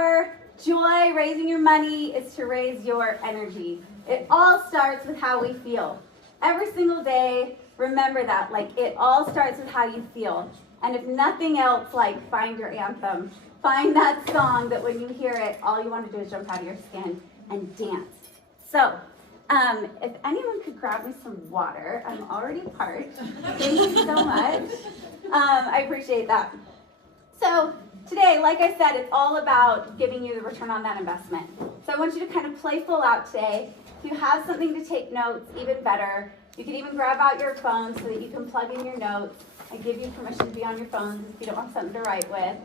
your joy, raising your money is to raise your energy. It all starts with how we feel. Every single day, remember that. Like, it all starts with how you feel. And if nothing else, like, find your anthem. Find that song that when you hear it, all you want to do is jump out of your skin and dance. So, if anyone could grab me some water, I'm already parched. Thank you so much. I appreciate that. So today, like I said, it's all about giving you the return on that investment. So I want you to kind of play full out today. If you have something to take notes, even better. You can even grab out your phone so that you can plug in your notes. I give you permission to be on your phones if you don't have something to write with.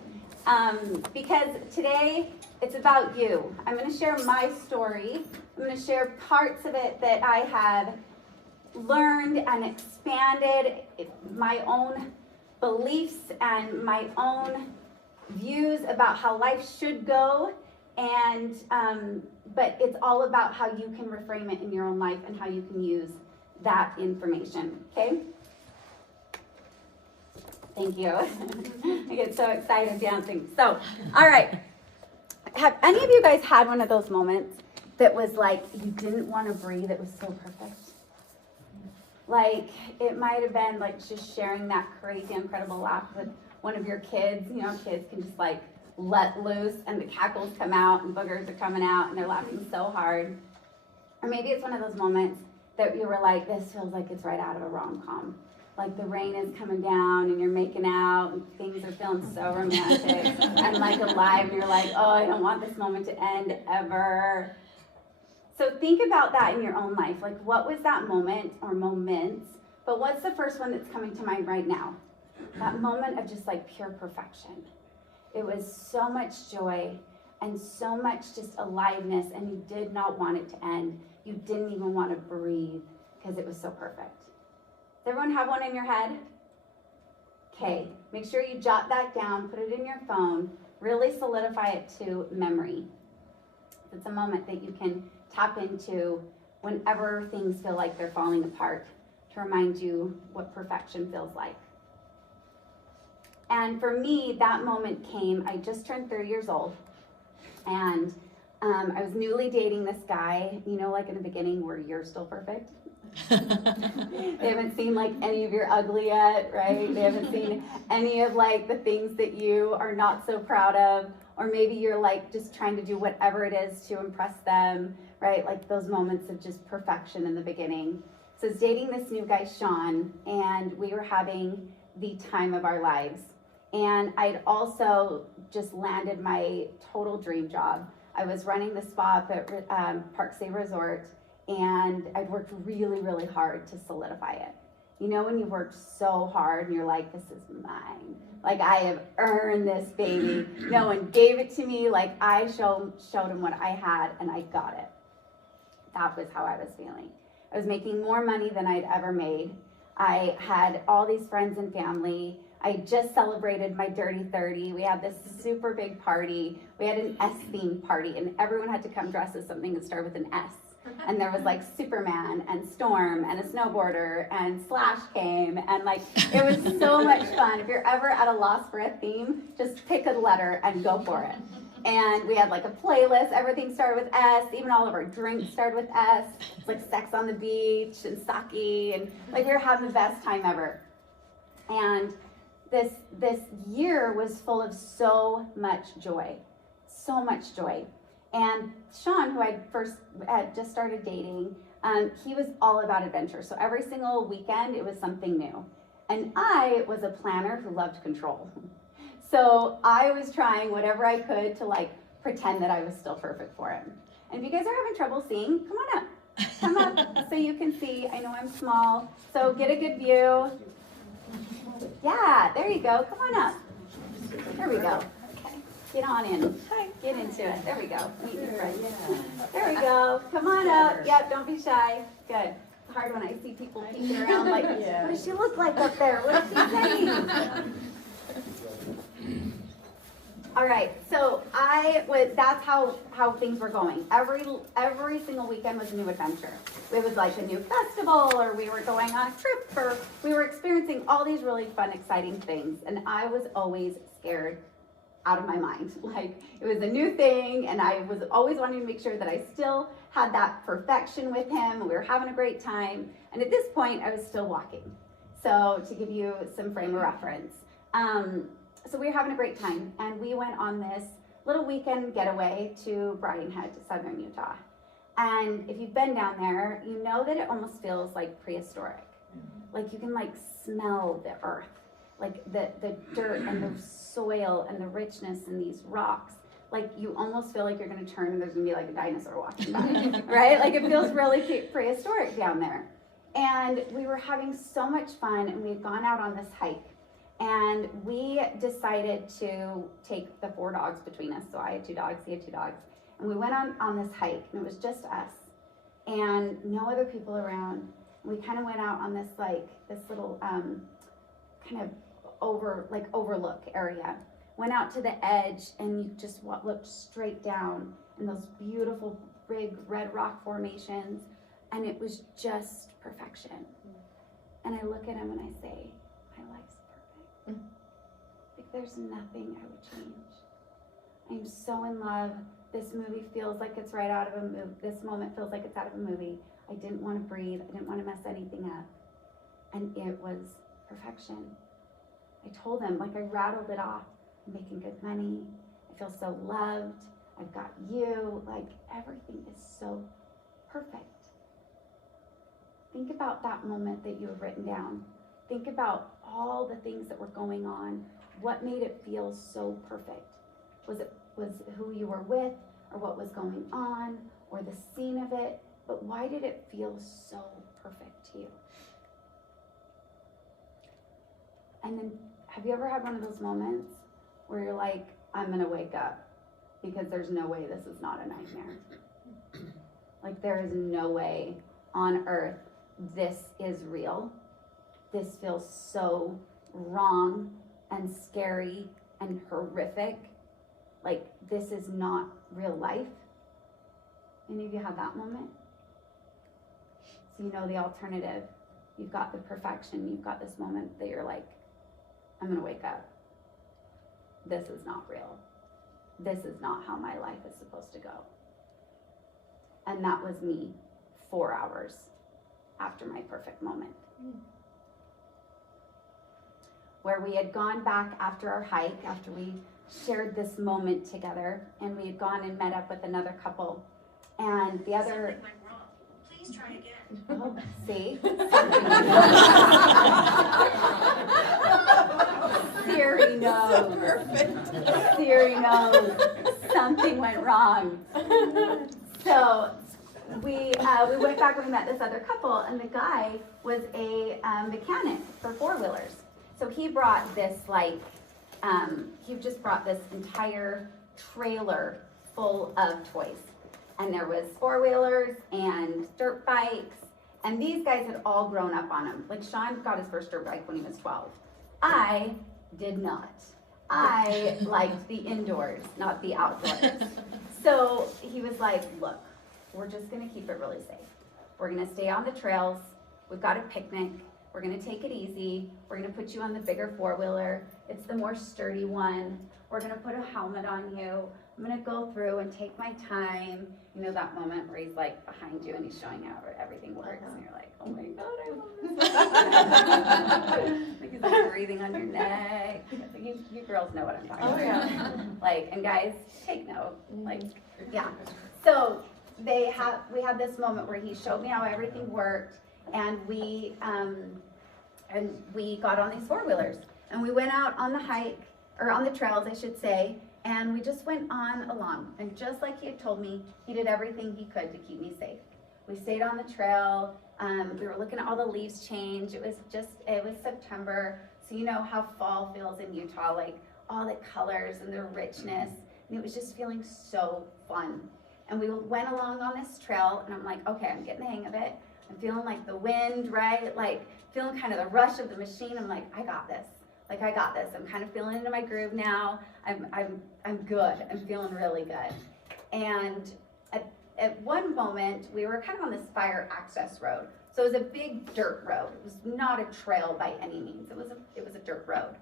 Because today, it's about you. I'm going to share my story. I'm going to share parts of it that I have learned and expanded, my own beliefs and my own views about how life should go. And but it's all about how you can reframe it in your own life and how you can use that information, okay? Thank you. I get so excited dancing. So, all right. Have any of you guys had one of those moments that was like you didn't want to breathe? It was so perfect. Like, it might have been like just sharing that crazy, incredible laugh with one of your kids. You know, kids can just like let loose and the cackles come out and boogers are coming out and they're laughing so hard. Or maybe it's one of those moments that you were like, this feels like it's right out of a rom-com. Like the rain is coming down and you're making out and things are feeling so romantic and like alive and you're like, oh, I don't want this moment to end ever. So think about that in your own life. Like, what was that moment or moments? But what's the first one that's coming to mind right now? That moment of just like pure perfection. It was so much joy and so much just aliveness, and you did not want it to end. You didn't even want to breathe because it was so perfect. Does everyone have one in your head? Okay, make sure you jot that down, put it in your phone, really solidify it to memory. It's a moment that you can tap into whenever things feel like they're falling apart to remind you what perfection feels like. And for me, that moment came, I just turned 30 years old, and I was newly dating this guy, you know, like in the beginning where you're still perfect. They haven't seen like any of your ugly yet, right? They haven't seen any of like the things that you are not so proud of, or maybe you're like just trying to do whatever it is to impress them, right? Like those moments of just perfection in the beginning. So I was dating this new guy, Sean, and we were having the time of our lives. And I'd also just landed my total dream job. I was running the spa up at Park City Resort, and I'd worked really, really hard to solidify it. You know when you've worked so hard and you're like, this is mine. Like, I have earned this baby. No one gave it to me. Like, I showed him what I had, and I got it. That was how I was feeling. I was making more money than I'd ever made. I had all these friends and family. I just celebrated my Dirty 30. We had this super big party. We had an S-themed party, and everyone had to come dressed as something that started with an S. And there was like Superman and Storm and a snowboarder and Slash came, and like it was so much fun. If you're ever at a loss for a theme, just pick a letter and go for it. And we had like a playlist. Everything started with S. Even all of our drinks started with S. It's like Sex on the Beach and sake, and like we were having the best time ever. And this year was full of so much joy, so much joy. And Sean, who I had just started dating, he was all about adventure. So every single weekend, it was something new. And I was a planner who loved control. So I was trying whatever I could to like pretend that I was still perfect for him. And if you guys are having trouble seeing, come on up. Come up so you can see. I know I'm small, so get a good view. Yeah, there you go. Come on up. There we go. Okay, get on in. Get into it. There we go. Meet your friends. There we go. Come on up. Yep, don't be shy. Good. It's hard when I see people peeking around like, what does she look like up there? What is she saying? All right, so that's how things were going. Every single weekend was a new adventure. It was like a new festival, or we were going on a trip, or we were experiencing all these really fun, exciting things. And I was always scared. out of my mind. Like, it was a new thing, and I was always wanting to make sure that I still had that perfection with him. We were having a great time, and at this point, I was still walking. So, to give you some frame of reference. So we were having a great time, and we went on this little weekend getaway to Brian Head, to southern Utah. And if you've been down there, you know that it almost feels like prehistoric. Like, you can like smell the earth, like the dirt and the soil and the richness in these rocks. Like, you almost feel like you're gonna turn and there's gonna be like a dinosaur walking by, right? Like, it feels really prehistoric down there. And we were having so much fun, and we had gone out on this hike. And we decided to take the 4 dogs between us. So I had 2 dogs, he had 2 dogs. And we went on this hike, and it was just us and no other people around. We kind of went out on this little kind of overlook area. Went out to the edge, and you just looked straight down in those beautiful big red rock formations, and it was just perfection. And I look at him and I say, my life's perfect. Like, there's nothing I would change. I'm so in love. This movie feels like it's right out of a movie. This moment feels like it's out of a movie. I didn't want to breathe. I didn't want to mess anything up. And it was perfection. I told him, like, I rattled it off. I'm making good money. I feel so loved. I've got you. Like, everything is so perfect. Think about that moment that you have written down. Think about all the things that were going on. What made it feel so perfect? Was who you were with, or what was going on, or the scene of it? But why did it feel so perfect to you? And then, have you ever had one of those moments where you're like, I'm gonna wake up because there's no way this is not a nightmare? Like, there is no way on earth this is real. This feels so wrong and scary and horrific. Like, this is not real life. Any of you had that moment? So you know the alternative. You've got the perfection. You've got this moment that you're like, I'm gonna wake up. This is not real. This is not how my life is supposed to go. And that was me 4 hours after my perfect moment. Where we had gone back after our hike, after we shared this moment together, and we had gone and met up with another couple, and the other... Something went wrong. Please try again. Oh, see? Siri knows. Perfect. Siri knows. Something went wrong. So we went back and we met this other couple, and the guy was a mechanic for 4-wheelers. So he brought this he just brought this entire trailer full of toys. And there was 4-wheelers and dirt bikes, and these guys had all grown up on them. Like, Sean got his first dirt bike when he was 12. I did not. I liked the indoors, not the outdoors. So he was like, look, we're just gonna keep it really safe. We're gonna stay on the trails. We've got a picnic. We're gonna take it easy. We're gonna put you on the bigger 4-wheeler. It's the more sturdy one. We're gonna put a helmet on you. I'm gonna go through and take my time. You know that moment where he's like behind you and he's showing you how everything works, and you're like, oh my God, I love this. Like, he's like breathing on your neck. You girls know what I'm talking about. Yeah. Like, and guys, take note. Like, yeah. So we had this moment where he showed me how everything worked, and we got on these 4-wheelers, and we went out on the hike, or on the trails, I should say. And we just went on along, and just like he had told me, he did everything he could to keep me safe. We stayed on the trail. We were looking at all the leaves change. It was September, so you know how fall feels in Utah, like all the colors and the richness, and it was just feeling so fun. And we went along on this trail, and I'm like, okay, I'm getting the hang of it. I'm feeling like the wind, right? Like feeling kind of the rush of the machine. I'm like, I got this. Like, I got this. I'm kind of feeling into my groove now. I'm good. I'm feeling really good. And at one moment, we were kind of on this fire access road. So it was a big dirt road. It was not a trail by any means. It was a dirt road.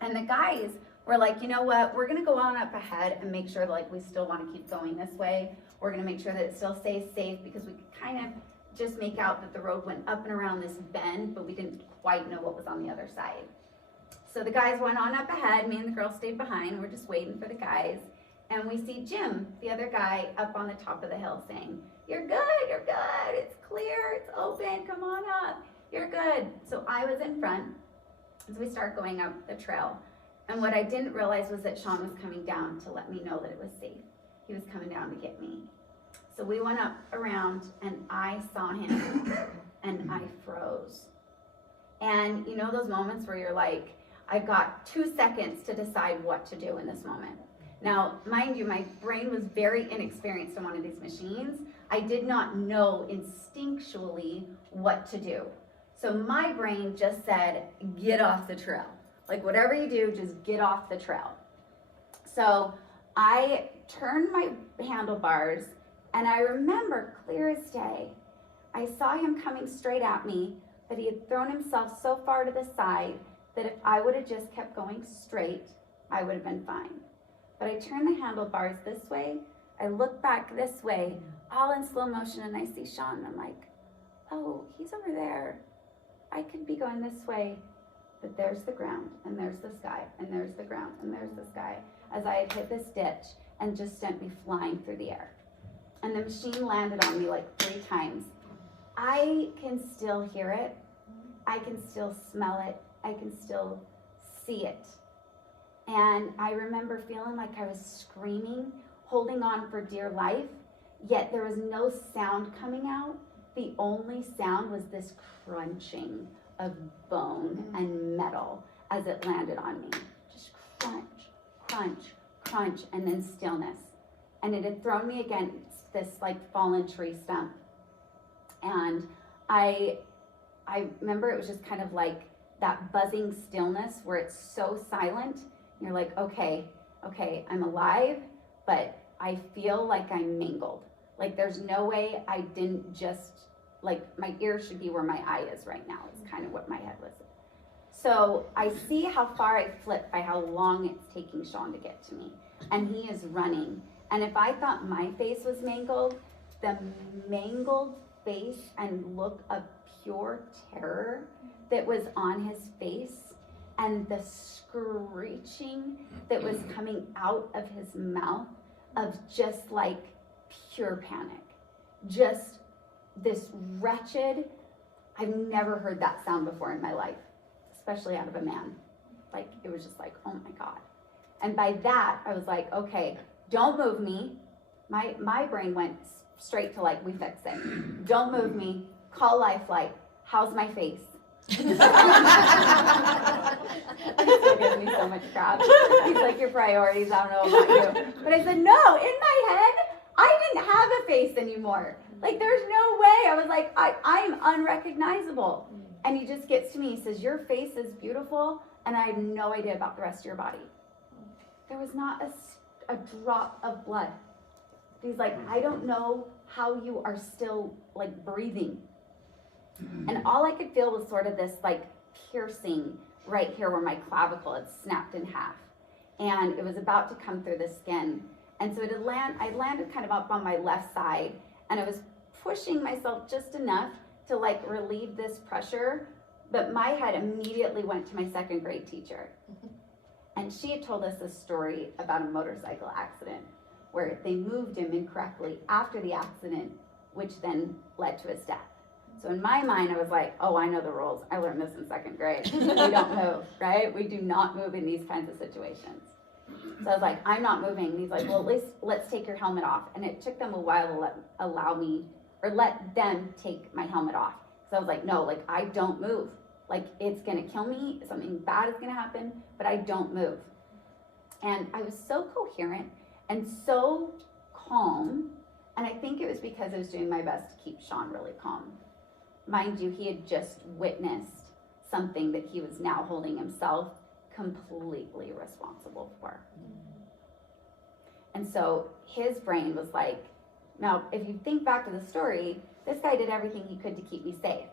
And the guys we're like, you know what, we're gonna go on up ahead and make sure like we still wanna keep going this way. We're gonna make sure that it still stays safe because we could kind of just make out that the road went up and around this bend, but we didn't quite know what was on the other side. So the guys went on up ahead, me and the girls stayed behind, we're just waiting for the guys. And we see Jim, the other guy, up on the top of the hill saying, you're good, it's clear, it's open, come on up, you're good. So I was in front as we start going up the trail. And what I didn't realize was that Sean was coming down to let me know that it was safe. He was coming down to get me. So we went up around and I saw him and I froze. And you know those moments where you're like, I've got 2 seconds to decide what to do in this moment. Now, mind you, my brain was very inexperienced on one of these machines. I did not know instinctually what to do. So my brain just said, get off the trail. Like whatever you do, just get off the trail. So I turned my handlebars and I remember clear as day, I saw him coming straight at me, that he had thrown himself so far to the side that if I would have just kept going straight, I would have been fine. But I turned the handlebars this way, I look back this way, all in slow motion, and I see Sean, and I'm like, oh, he's over there. I could be going this way, but there's the ground, and there's the sky, and there's the ground, and there's the sky, as I had hit this ditch and just sent me flying through the air. And the machine landed on me like 3 times. I can still hear it. I can still smell it. I can still see it. And I remember feeling like I was screaming, holding on for dear life, yet there was no sound coming out. The only sound was this crunching of bone and metal as it landed on me. Just crunch, crunch, crunch, and then stillness. And it had thrown me against this like fallen tree stump. And I remember it was just kind of like that buzzing stillness where it's so silent. You're like, okay, I'm alive, but I feel like I'm mangled. Like there's no way I didn't just, like my ear should be where my eye is right now. It's kind of what my head was. So I see how far I flipped by how long it's taking Sean to get to me. And he is running. And if I thought my face was mangled, the mangled face and look of pure terror that was on his face and the screeching that was coming out of his mouth of just like pure panic. Just this wretched, I've never heard that sound before in my life, especially out of a man. Like, it was just like, oh my God. And by that, I was like, okay, don't move me. My brain went straight to like, we fix it. Don't move me. Call Lifeline. How's my face? It still gives me so much crap. He's like, your priorities, I don't know about you. But I said, no, in my head, I didn't have a face anymore. Like, there's no way. I was like, I am unrecognizable. And he just gets to me, he says, your face is beautiful, and I have no idea about the rest of your body. There was not a drop of blood. He's like, I don't know how you are still like breathing. And all I could feel was sort of this like piercing right here where my clavicle had snapped in half. And it was about to come through the skin. And so I landed kind of up on my left side, and I was pushing myself just enough to like relieve this pressure, but my head immediately went to my 2nd grade teacher. And she had told us a story about a motorcycle accident where they moved him incorrectly after the accident, which then led to his death. So in my mind, I was like, oh, I know the rules. I learned this in 2nd grade. We don't move, right? We do not move in these kinds of situations. So I was like, I'm not moving. And he's like, well, at least let's take your helmet off. And it took them a while to let them take my helmet off. So I was like, no, like I don't move. Like it's gonna kill me, something bad is gonna happen, but I don't move. And I was so coherent and so calm. And I think it was because I was doing my best to keep Sean really calm. Mind you, he had just witnessed something that he was now holding himself completely responsible for. And so his brain was like, now, if you think back to the story, this guy did everything he could to keep me safe.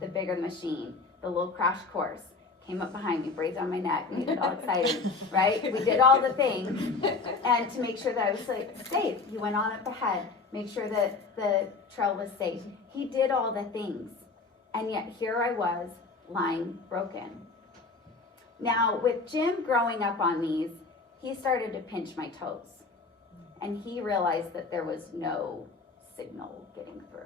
The bigger the machine, the little crash course, came up behind me, breathed on my neck, made it all excited, right? We did all the things, and to make sure that I was safe. He went on up ahead, make sure that the trail was safe. He did all the things, and yet here I was, lying broken. Now, with Jim growing up on these, he started to pinch my toes, and he realized that there was no signal getting through.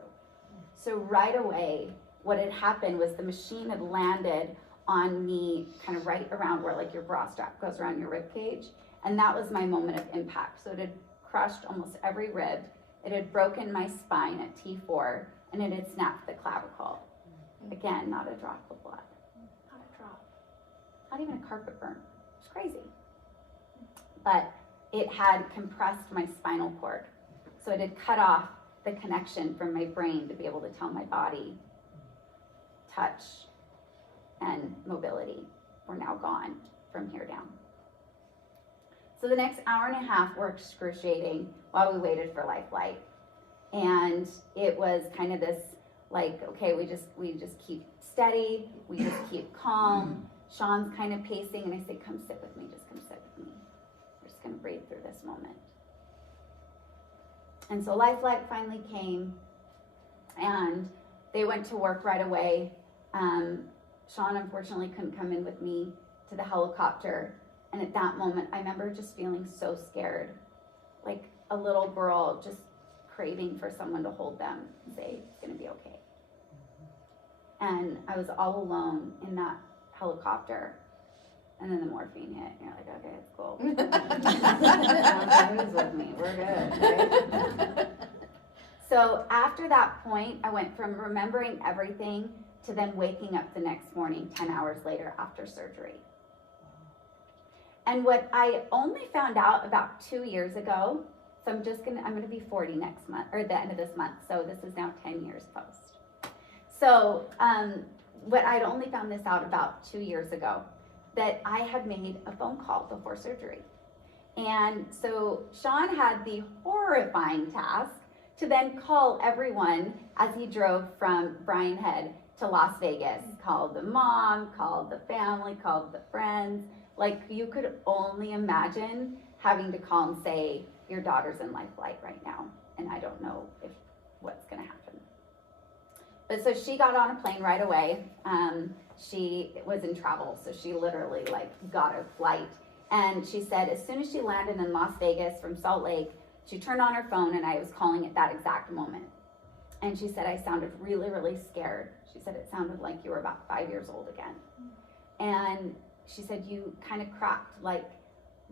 So right away, what had happened was the machine had landed on me kind of right around where like your bra strap goes around your rib cage, and that was my moment of impact. So it had crushed almost every rib, it had broken my spine at T4, and it had snapped the clavicle. Again, not a drop of blood, not a drop, not even a carpet burn. It's crazy. But it had compressed my spinal cord, so it had cut off the connection from my brain to be able to tell my body touch and mobility were now gone from here down. So the next hour and a half were excruciating while we waited for Lifeline. And it was kind of this like, okay, we just keep steady, we just keep calm. Sean's kind of pacing, and I say, come sit with me, just come sit with me. We're just gonna breathe through this moment. And so Lifeline finally came, and they went to work right away. Sean unfortunately couldn't come in with me to the helicopter, and at that moment I remember just feeling so scared, like a little girl just craving for someone to hold them and say it's gonna be okay. And I was all alone in that helicopter, and then the morphine hit, and you're like, okay, it's cool. Who's with me? We're good, right? So after that point, I went from remembering everything to then waking up the next morning 10 hours later after surgery. And what I only found out about 2 years ago, so I'm gonna be 40 next month, or the end of this month, so this is now 10 years post. So what I'd only found this out about 2 years ago, that I had made a phone call before surgery. And so Sean had the horrifying task to then call everyone as he drove from Brian Head to Las Vegas. Called the mom, called the family, called the friends. Like, you could only imagine having to call and say, your daughter's in life flight right now, and I don't know what's gonna happen. But so she got on a plane right away. She was in travel, so she literally like got a flight. And she said as soon as she landed in Las Vegas from Salt Lake, she turned on her phone, and I was calling at that exact moment. And she said, I sounded really, really scared. She said, it sounded like you were about 5 years old again. And she said, you kind of cracked, like,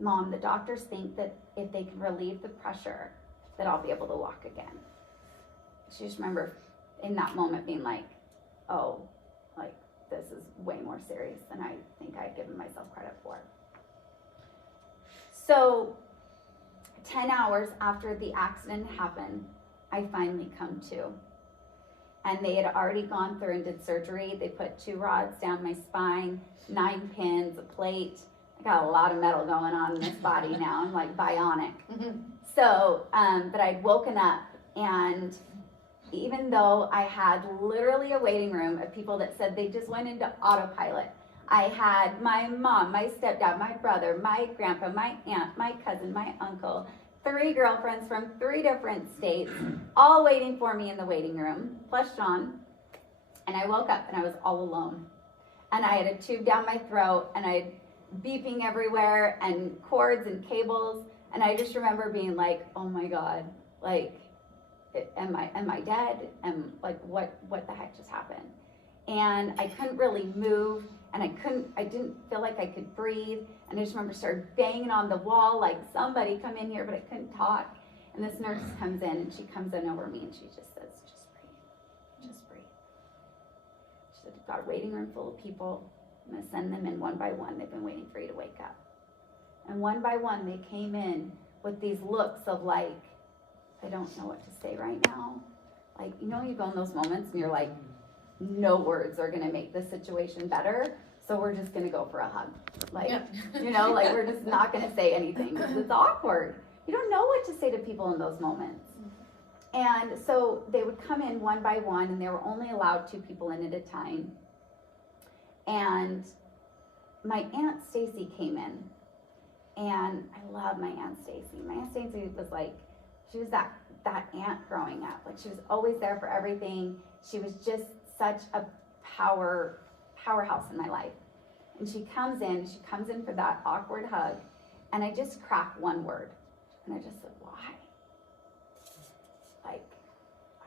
Mom, the doctors think that if they can relieve the pressure, that I'll be able to walk again. She just remember in that moment being like, oh, like, this is way more serious than I think I'd given myself credit for. So 10 hours after the accident happened, I finally come to. And they had already gone through and did surgery. They put 2 rods down my spine, 9 pins, a plate. I got a lot of metal going on in this body now. I'm like bionic. So, but I'd woken up, and even though I had literally a waiting room of people that said they just went into autopilot, I had my mom, my stepdad, my brother, my grandpa, my aunt, my cousin, my uncle, 3 girlfriends from 3 different states, all waiting for me in the waiting room, plus Sean. And I woke up and I was all alone. And I had a tube down my throat, and I had beeping everywhere and cords and cables. And I just remember being like, oh my God, like, am I dead? And like, what the heck just happened? And I couldn't really move, and I didn't feel like I could breathe. And I just remember started banging on the wall, like, somebody come in here, but I couldn't talk. And this nurse comes in, and she comes in over me, and she just says, just breathe, just breathe. She said, we've got a waiting room full of people. I'm gonna send them in one by one. They've been waiting for you to wake up. And one by one, they came in with these looks of like, I don't know what to say right now. Like, you know, you go in those moments and you're like, no words are gonna make this situation better, so we're just gonna go for a hug. Like, you know, like, we're just not gonna say anything because it's awkward. You don't know what to say to people in those moments. And so they would come in one by one, and they were only allowed 2 people in at a time. And my Aunt Stacy came in, and I love my Aunt Stacy. My Aunt Stacy was like, she was that aunt growing up. Like, she was always there for everything. She was just such a powerhouse in my life. And she comes in for that awkward hug, and I just crack one word. And I just said, why? Like,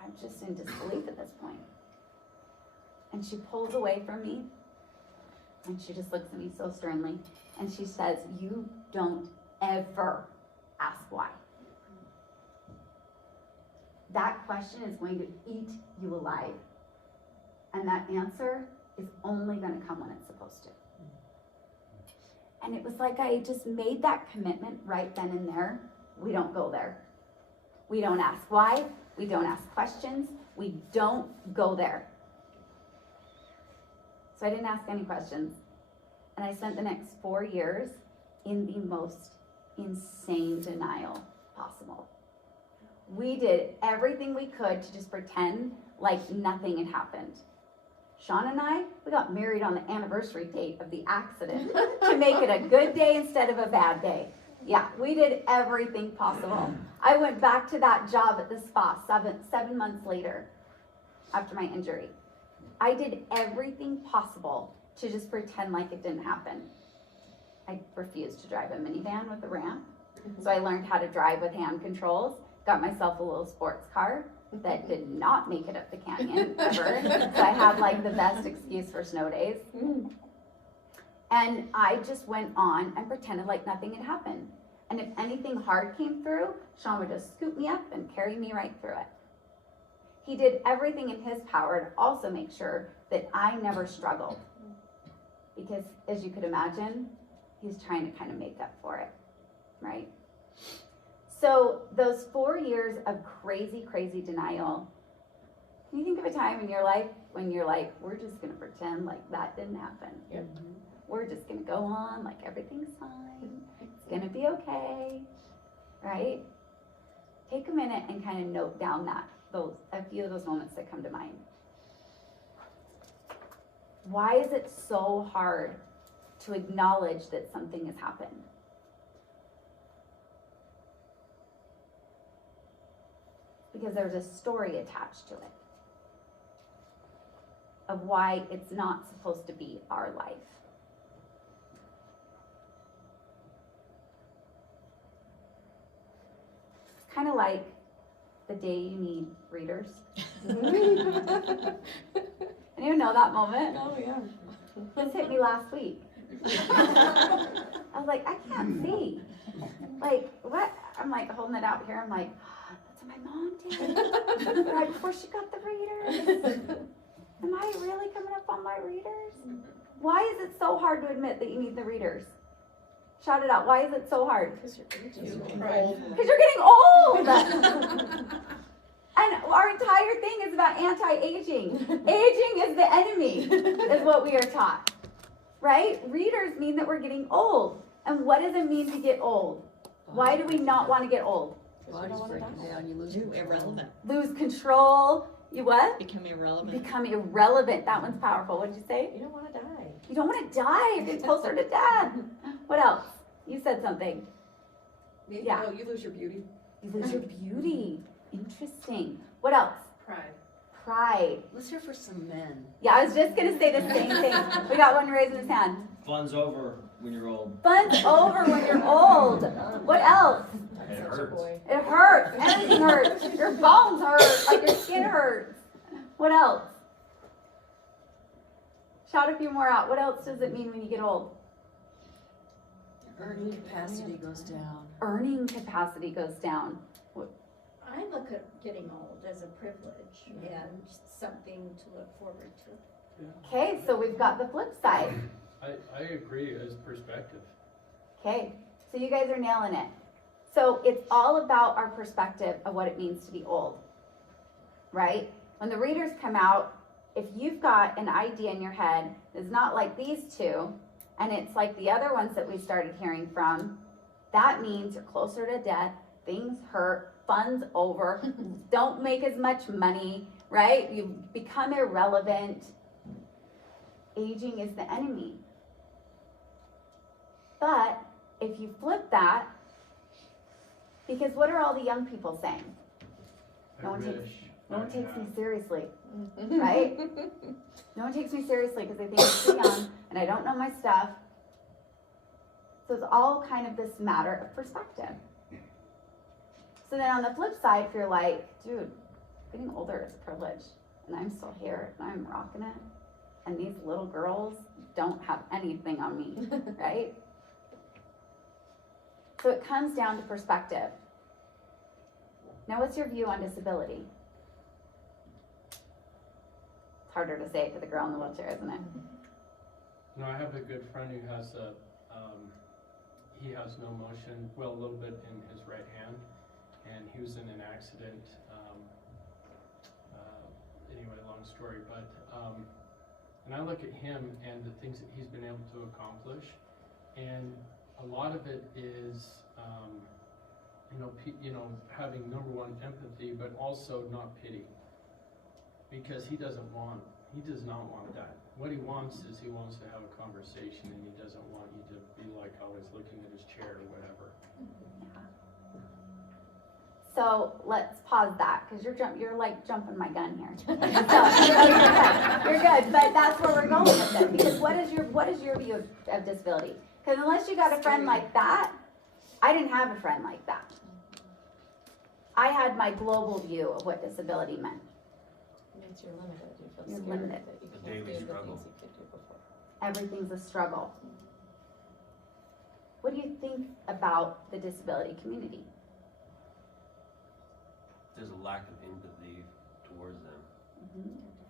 I'm just in disbelief at this point. And she pulls away from me, and she just looks at me so sternly, and she says, you don't ever ask why. That question is going to eat you alive. And that answer is only going to come when it's supposed to. And it was like I just made that commitment right then and there. We don't go there. We don't ask why. We don't ask questions. We don't go there. So I didn't ask any questions. And I spent the next 4 years in the most insane denial possible. We did everything we could to just pretend like nothing had happened. Sean and I, we got married on the anniversary date of the accident to make it a good day instead of a bad day. Yeah, we did everything possible. I went back to that job at the spa 7 months later after my injury. I did everything possible to just pretend like it didn't happen. I refused to drive a minivan with a ramp, so I learned how to drive with hand controls, got myself a little sports car that did not make it up the canyon ever, so I had like the best excuse for snow days. And I just went on and pretended like nothing had happened. And if anything hard came through, Sean would just scoop me up and carry me right through it. He did everything in his power to also make sure that I never struggled. Because as you could imagine, he's trying to kind of make up for it, right? So those 4 years of crazy, crazy denial, can you think of a time in your life when you're like, we're just gonna pretend like that didn't happen? Yep. We're just gonna go on like everything's fine. It's gonna be okay, right? Take a minute and kind of note down a few of those moments that come to mind. Why is it so hard to acknowledge that something has happened? Because there's a story attached to it of why it's not supposed to be our life. It's kind of like the day you need readers. Anyone know that moment? Oh, yeah. This hit me last week. I was like, I can't see. Like, what? I'm like holding it out here. I'm like, that's what my mom did. Right before she got the readers. Am I really coming up on my readers? Why is it so hard to admit that you need the readers? Shout it out. Why is it so hard? Because you're Because you're getting old. And our entire thing is about anti-aging. Aging is the enemy, is what we are taught. Right? Readers mean that we're getting old. And what does it mean to get old? Why do we not want to get old? Body's breaking down, you lose control. Irrelevant. Lose control. You what? Become irrelevant. Become irrelevant. That one's powerful. What did you say? You don't want to die. You don't want to die. You're getting closer to death. What else? You said something. Me? Yeah. No, you lose your beauty. You lose your beauty. Interesting. What else? Pride. Pride. Let's hear for some men. Yeah, I was just going to say the same thing. We got one raising his hand. Fun's over when you're old. Fun's over when you're old. What else? It Such a hurts. boy. It hurts. Everything hurts. Your bones hurt. Like your skin hurts. What else? Shout a few more out. What else does it mean when you get old? Earning capacity goes down. Earning capacity goes down. I look at getting old as a privilege and something to look forward to. Okay, so we've got the flip side. I agree as perspective. Okay, so you guys are nailing it. So it's all about our perspective of what it means to be old, right? When the readers come out, if you've got an idea in your head that's not like these two, and it's like the other ones that we started hearing from, that means you're closer to death, things hurt, fun's over, don't make as much money, right? You become irrelevant. Aging is the enemy. But if you flip that, because what are all the young people saying? No one takes- No one takes me seriously, right? No one takes me seriously because they think I'm too young and I don't know my stuff. So it's all kind of this matter of perspective. So then on the flip side, if you're like, dude, getting older is a privilege and I'm still here and I'm rocking it, and these little girls don't have anything on me, right? So it comes down to perspective. Now, what's your view on disability? It's harder to say it to the girl in the wheelchair, isn't it? No, I have a good friend who has he has no motion, well, a little bit in his right hand, and he was in an accident. Anyway, long story, but, and I look at him and the things that he's been able to accomplish, and a lot of it is, having number one, empathy, but also not pity. Because he does not want that. What he wants is he wants to have a conversation, and he doesn't want you to be like always looking at his chair or whatever. So let's pause that, because you're like jumping my gun here. So, you're good, but that's where we're going with it. Because what is your view of disability? Because unless you got a friend like that, I didn't have a friend like that. I had my global view of what disability meant. It means you're limited, you feel You're scared limited. that you The can't daily do the struggle. things you could do before. Everything's a struggle. What do you think about the disability community? There's a lack of empathy towards them.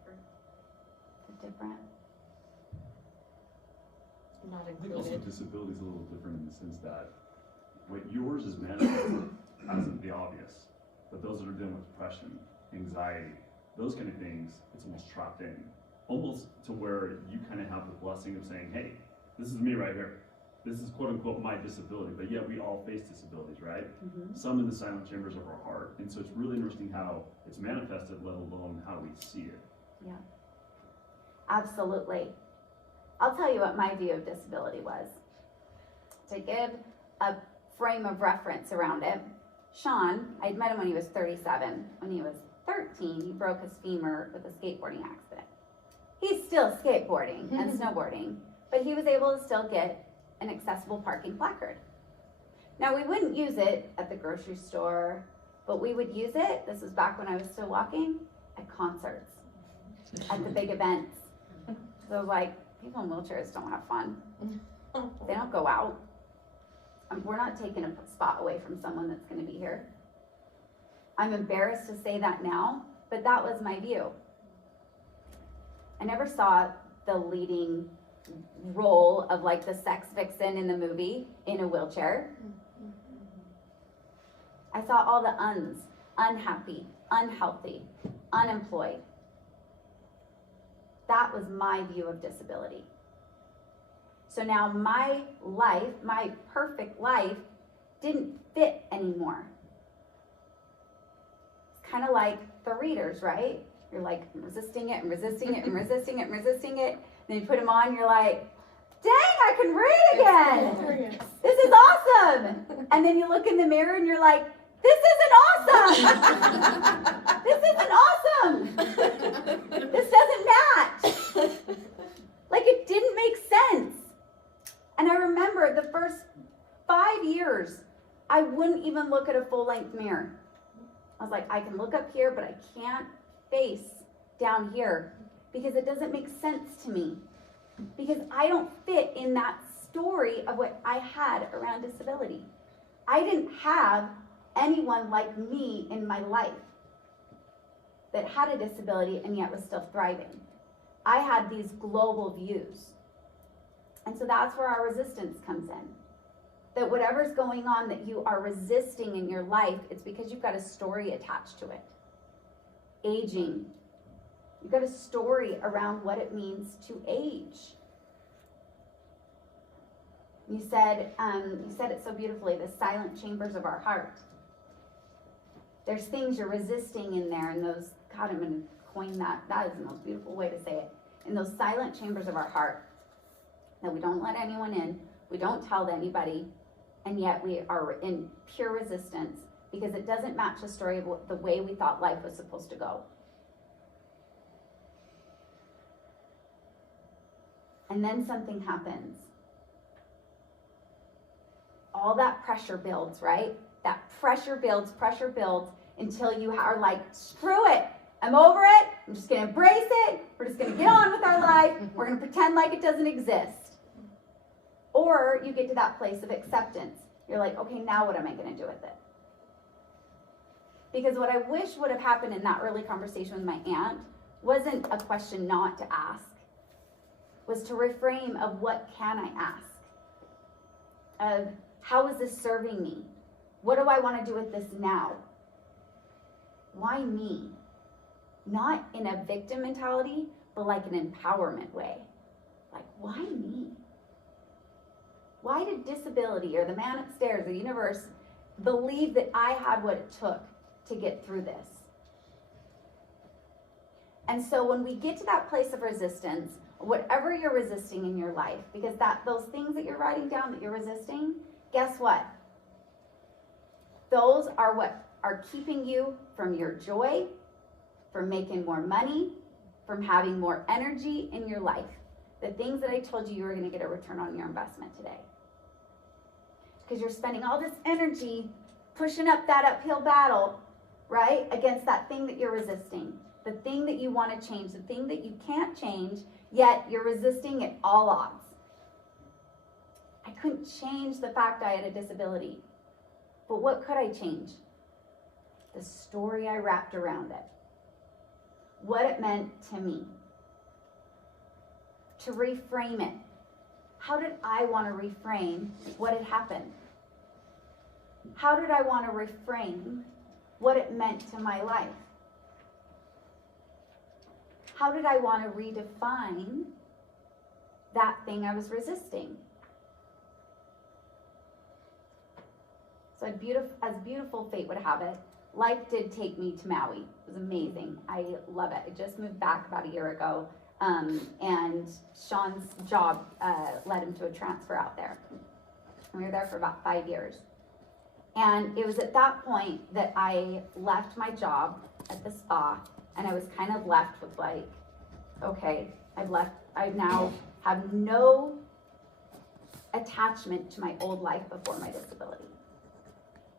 They're different. Not I think also included. disability is a little different in the sense that what yours is manifested as the obvious, but those that are dealing with depression, anxiety, those kind of things, it's almost trapped in, almost to where you kind of have the blessing of saying, hey, this is me right here. This is quote unquote my disability, but yet we all face disabilities, right? Some in the silent chambers of our heart. And so it's really interesting how it's manifested, let alone how we see it. Yeah. Absolutely. I'll tell you what my view of disability was. To give a frame of reference around it, Sean, I'd met him when he was 37. When he was 13, he broke his femur with a skateboarding accident. He's still skateboarding and snowboarding, but he was able to still get an accessible parking placard. Now, we wouldn't use it at the grocery store, but we would use it, this was back when I was still walking, at concerts, at the big events. So like, people in wheelchairs don't have fun. They don't go out. We're not taking a spot away from someone that's gonna be here. I'm embarrassed to say that now, but that was my view. I never saw the leading role of like the sex vixen in the movie in a wheelchair. I saw all the uns, unhappy, unhealthy, unemployed. That was my view of disability. So now my life, my perfect life, didn't fit anymore. It's kind of like the readers, right? You're like resisting it and resisting it and resisting it and resisting it. Then you put them on, you're like, dang, I can read again. This is awesome. And then you look in the mirror and you're like, this isn't awesome. This isn't awesome. This doesn't match. Like it didn't make sense. And I remember the first 5 years, I wouldn't even look at a full-length mirror. I was like, I can look up here, but I can't face down here because it doesn't make sense to me. Because I don't fit in that story of what I had around disability. I didn't have anyone like me in my life that had a disability and yet was still thriving. I had these global views. And so that's where our resistance comes in. That whatever's going on that you are resisting in your life, it's because you've got a story attached to it. Aging. You've got a story around what it means to age. You said it so beautifully, the silent chambers of our heart. There's things you're resisting in there, and those, God, I'm going to coin that. That is the most beautiful way to say it. In those silent chambers of our heart, that we don't let anyone in, we don't tell anybody, and yet we are in pure resistance because it doesn't match the story of the way we thought life was supposed to go. And then something happens. All that pressure builds, right? That pressure builds until you are like, screw it. I'm over it. I'm just going to embrace it. We're just going to get on with our life. We're going to pretend like it doesn't exist. Or you get to that place of acceptance. You're like, okay, now what am I going to do with it? Because what I wish would have happened in that early conversation with my aunt wasn't a question not to ask, was to reframe of what can I ask? Of how is this serving me? What do I want to do with this now? Why me? Not in a victim mentality, but like an empowerment way. Like, why me? Why did disability or the man upstairs, the universe, believe that I had what it took to get through this? And so when we get to that place of resistance, whatever you're resisting in your life, because those things that you're writing down that you're resisting, guess what? Those are what are keeping you from your joy, from making more money, from having more energy in your life. The things that I told you were going to get a return on your investment today. Because you're spending all this energy pushing up that uphill battle, right? Against that thing that you're resisting. The thing that you want to change, the thing that you can't change, yet you're resisting at all odds. I couldn't change the fact I had a disability. But what could I change? The story I wrapped around it. What it meant to me. To reframe it. How did I want to reframe what had happened? How did I want to reframe what it meant to my life? How did I want to redefine that thing I was resisting? So as beautiful fate would have it, life did take me to Maui. It was amazing. I love it. I just moved back about a year ago, and Sean's job led him to a transfer out there. And we were there for about 5 years. And it was at that point that I left my job at the spa, and I was kind of left with like, okay, I now have no attachment to my old life before my disability.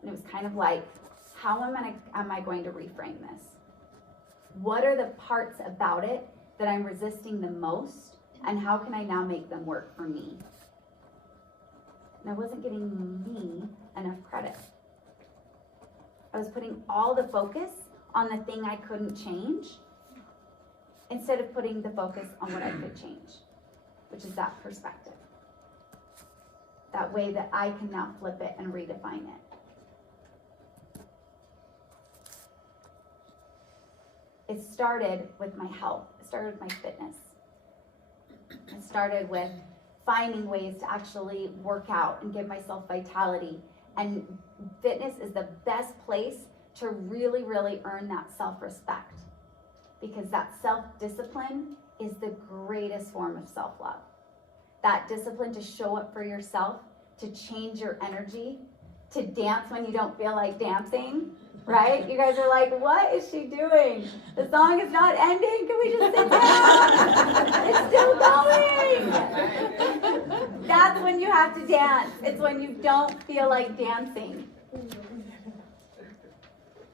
And it was kind of like, how am I going to reframe this? What are the parts about it that I'm resisting the most, and how can I now make them work for me? And I wasn't giving me enough credit. I was putting all the focus on the thing I couldn't change, instead of putting the focus on what I could change, which is that perspective. That way that I can now flip it and redefine it. It started with my health. It started with my fitness. It started with finding ways to actually work out and give myself vitality. And fitness is the best place to really, really earn that self-respect. Because that self-discipline is the greatest form of self-love. That discipline to show up for yourself, to change your energy, to dance when you don't feel like dancing, right? You guys are like, what is she doing? The song is not ending. Can we just sit down? It's still going. That's when you have to dance. It's when you don't feel like dancing.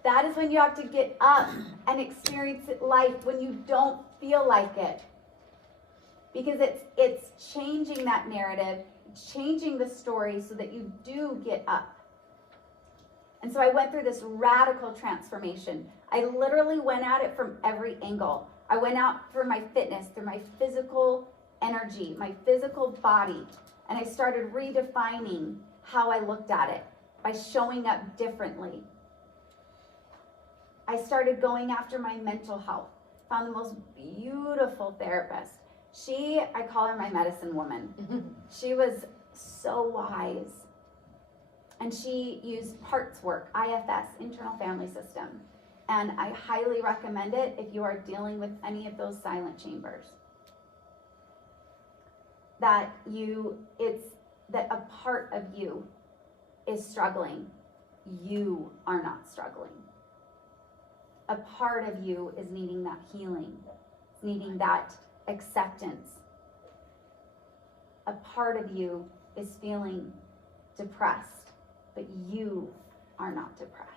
That is when you have to get up and experience life when you don't feel like it. Because it's changing that narrative, changing the story so that you do get up. And so I went through this radical transformation. I literally went at it from every angle. I went out for my fitness, through my physical energy, my physical body. And I started redefining how I looked at it by showing up differently. I started going after my mental health. Found the most beautiful therapist. I call her my medicine woman. She was so wise. And she used parts work, IFS, internal family system. And I highly recommend it if you are dealing with any of those silent chambers. It's that a part of you is struggling, you are not struggling. A part of you is needing that healing, needing that acceptance. A part of you is feeling depressed, but you are not depressed.